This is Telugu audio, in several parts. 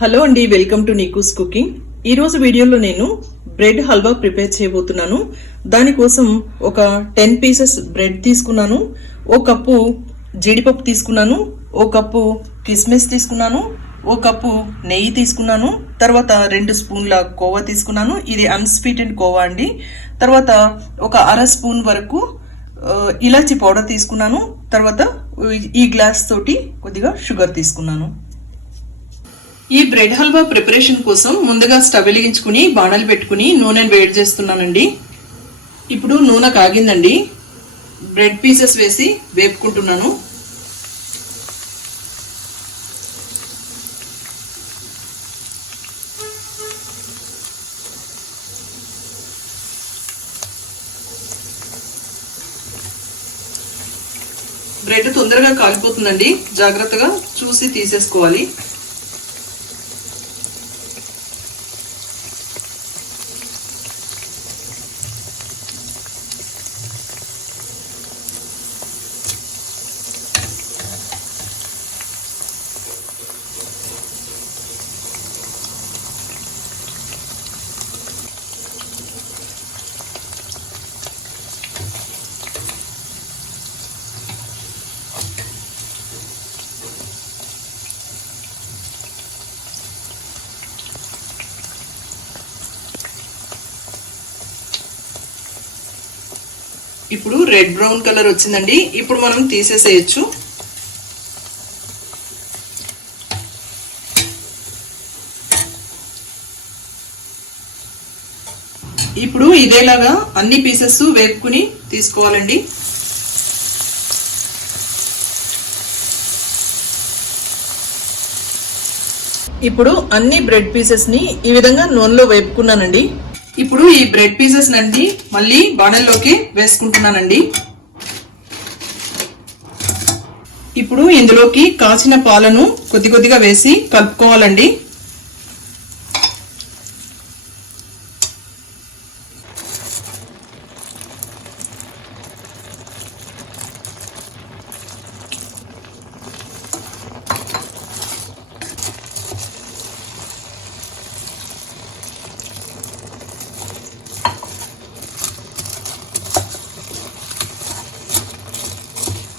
హలో అండి, వెల్కమ్ టు నీకూస్ కుకింగ్. ఈ రోజు వీడియోలో నేను బ్రెడ్ హల్వా ప్రిపేర్ చేయబోతున్నాను. దానికోసం ఒక 10 పీసెస్ బ్రెడ్ తీసుకున్నాను, ఒక కప్పు జీడిపప్పు తీసుకున్నాను, ఒక కప్పు కిస్మిస్ తీసుకున్నాను, ఒక కప్పు నెయ్యి తీసుకున్నాను, తర్వాత 2 స్పూన్ల కోవా తీసుకున్నాను. ఇది అన్స్వీటెడ్ కోవా అండి. తర్వాత ఒక అర స్పూన్ వరకు ఇలాచి పౌడర్ తీసుకున్నాను. తర్వాత ఈ గ్లాస్ తోటి కొద్దిగా షుగర్ తీసుకున్నాను. ఈ బ్రెడ్ హల్వా ప్రిపరేషన్ కోసం ముందుగా స్టవ్ వెలిగించుకుని బాణలు పెట్టుకుని నూనెను వేడి చేస్తున్నానండి. ఇప్పుడు నూనె కాగిందండి. బ్రెడ్ పీసెస్ వేసి వేపుకుంటున్నాను. బ్రెడ్ తొందరగా కాలిపోతుందండి, జాగ్రత్తగా చూసి తీసేసుకోవాలి. ఇప్పుడు రెడ్ బ్రౌన్ కలర్ వచ్చిందండి. ఇప్పుడు మనం తీసేసేయచ్చు. ఇప్పుడు ఇదేలాగా అన్ని పీసెస్ వేపుకుని తీసుకోవాలండి. ఇప్పుడు అన్ని బ్రెడ్ పీసెస్ ని ఈ విధంగా నూనెలో వేపుకున్నానండి. ఇప్పుడు ఈ బ్రెడ్ పీసెస్ నండి మళ్ళీ బాణల్లోకి వేసుకుంటున్నానండి. ఇప్పుడు ఇందులోకి కాచిన పాలను కొద్ది కొద్దిగా వేసి కలుపుకోవాలండి.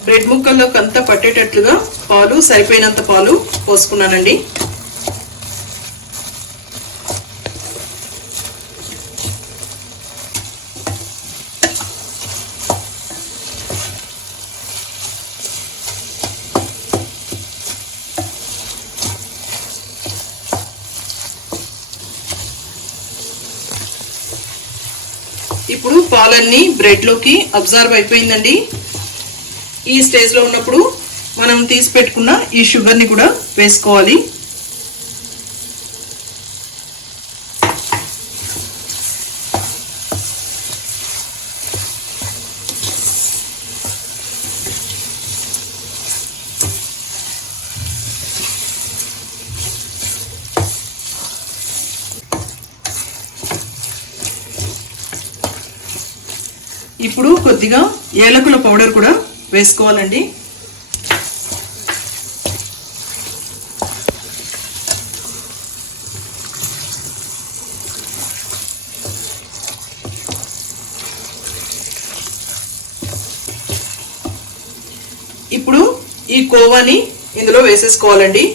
బ్రెడ్ ముక్కల్లోకి అంతా పట్టేటట్లుగా పాలు సరిపోయినంత పాలు పోసుకున్నానండి. ఇప్పుడు పాలన్నీ బ్రెడ్ లోకి అబ్జర్వ్ అయిపోయిందండి. ఈ స్టేజ్ లో ఉన్నప్పుడు మనం తీసి పెట్టుకున్న ఈ షుగర్ ని కూడా వేసుకోవాలి. ఇప్పుడు కొద్దిగా ఏలకుల పౌడర్ కూడా వేసుకోవాలండి. ఇప్పుడు ఈ కోవాని ఇందులో వేసేసుకోవాలండి.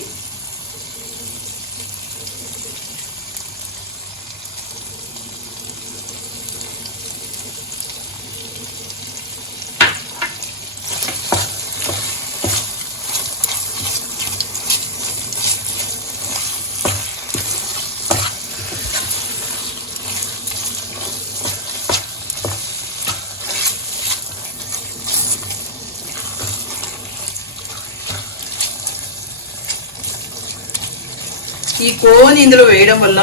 ఈ కోవాని ఇందులో వేయడం వల్ల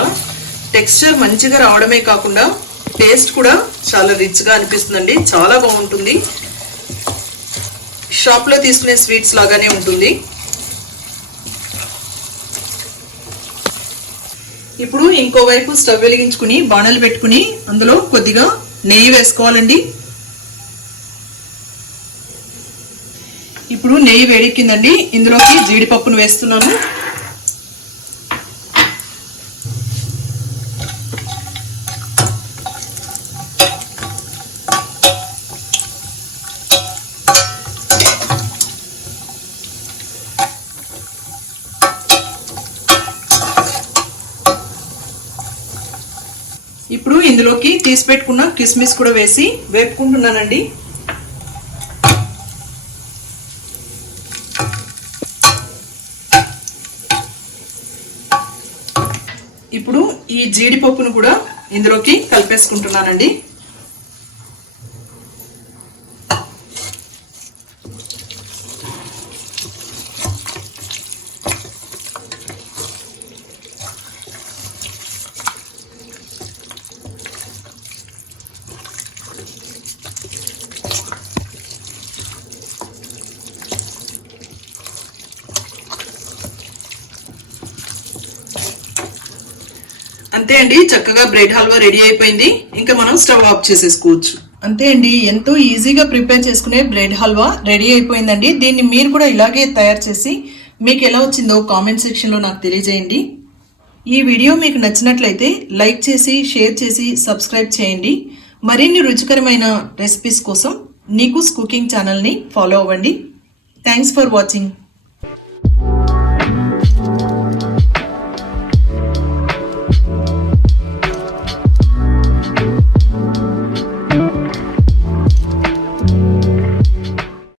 టెక్స్చర్ మంచిగా రావడమే కాకుండా టేస్ట్ కూడా చాలా రిచ్ గా అనిపిస్తుందండి. చాలా బాగుంటుంది. షాప్ లో తీసుకునే స్వీట్స్ లాగానే ఉంటుంది. ఇప్పుడు ఇంకోవైపు స్టవ్ వెలిగించుకుని బాణలు పెట్టుకుని అందులో కొద్దిగా నెయ్యి వేసుకోవాలండి. ఇప్పుడు నెయ్యి వేడెక్కిందండి. ఇందులోకి జీడిపప్పును వేస్తున్నాను. ఇప్పుడు ఇందులోకి తీసి పెట్టుకున్న కిస్మిస్ కూడా వేసి వేపుకుంటున్నానండి. ఇప్పుడు ఈ జీడిపప్పును కూడా ఇందులోకి కలిపేసుకుంటున్నానండి. అంతే అండి, చక్కగా బ్రెడ్ హల్వా రెడీ అయిపోయింది. ఇంకా మనం స్టవ్ ఆఫ్ చేసేసుకోవచ్చు. అంతే అండి, ఎంతో ఈజీగా ప్రిపేర్ చేసుకునే బ్రెడ్ హల్వా రెడీ అయిపోయిందండి. దీన్ని మీరు కూడా ఇలాగే తయారు చేసి మీకు ఎలా వచ్చిందో కామెంట్ సెక్షన్ లో నాకు తెలియజేయండి. ఈ వీడియో మీకు నచ్చినట్లయితే లైక్ చేసి షేర్ చేసి సబ్స్క్రైబ్ చేయండి. మరిన్ని రుచికరమైన రెసిపీస్ కోసం నీకుస్ కుకింగ్ ఛానల్ ని ఫాలో అవ్వండి. Thanks for watching.